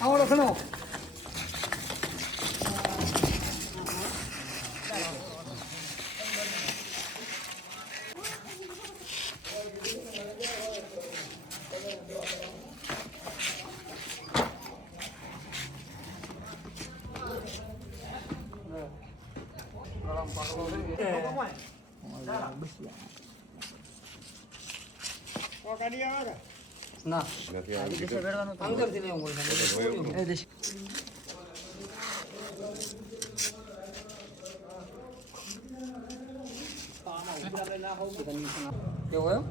ahora que no. ના અંદરથી લેવું હોય કેવું એમ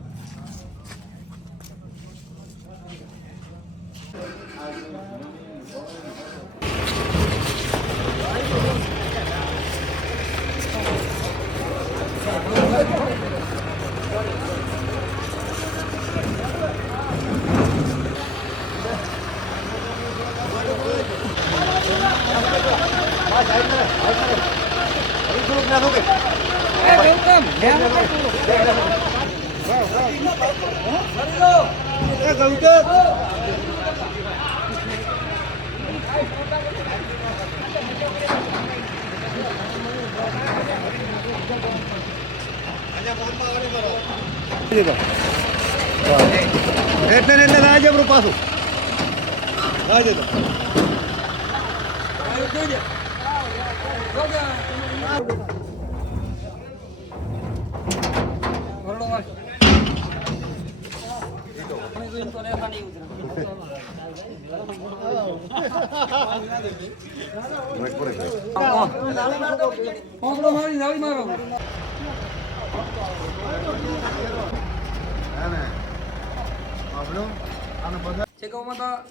એટલે આજે આપણું પાછું આજે તો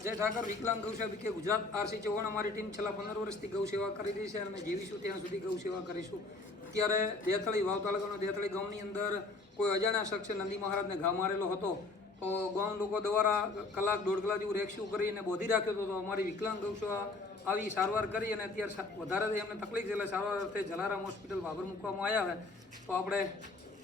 જય ઠાકર વિકલાંગ ગૌસેવા બીકે ગુજરાત આરસી ચૌહાણ અમારી ટીમ છેલ્લા 15 વર્ષથી ગૌ સેવા કરી રહી છે અને જીવીશું ત્યાં સુધી ગૌ સેવા કરીશું. અત્યારે દેથળી વાવ તાલુકાનો દેથળી ગામની અંદર કોઈ અજાણ્યા શખ્સે નંદી મહારાજને ઘા મારેલો હતો તો ગામ લોકો દ્વારા કલાક 1.5 કલાક જેવું રેસ્ક્યુ કરીને બોધી રાખ્યો હતો. તો અમારી વિકલાંગ ગૌસેવા આવી સારવાર કરી અને અત્યારે વધારે એમને તકલીફ છે એટલે સારવાર અર્થે જલારામ હોસ્પિટલ બાબર મૂકવામાં આવ્યા છે. તો આપણે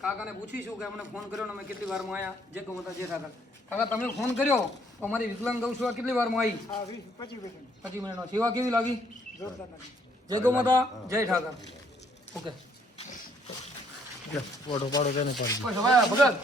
કાકાને પૂછીશું કે અમને ફોન કર્યો ને અમે કેટલી વારમાં આવ્યા. જે ગમતા જે ઠાકર કાકા તમે ફોન કર્યો તો અમારી વિકલાંગ ગૌસેવા કેટલી વારમાં આવી? 25 મિનિટમાં. સેવા કેવી લાગી? જય ગૌ માતા જય ઠાકર. ઓકે પાડો પાડો ભગત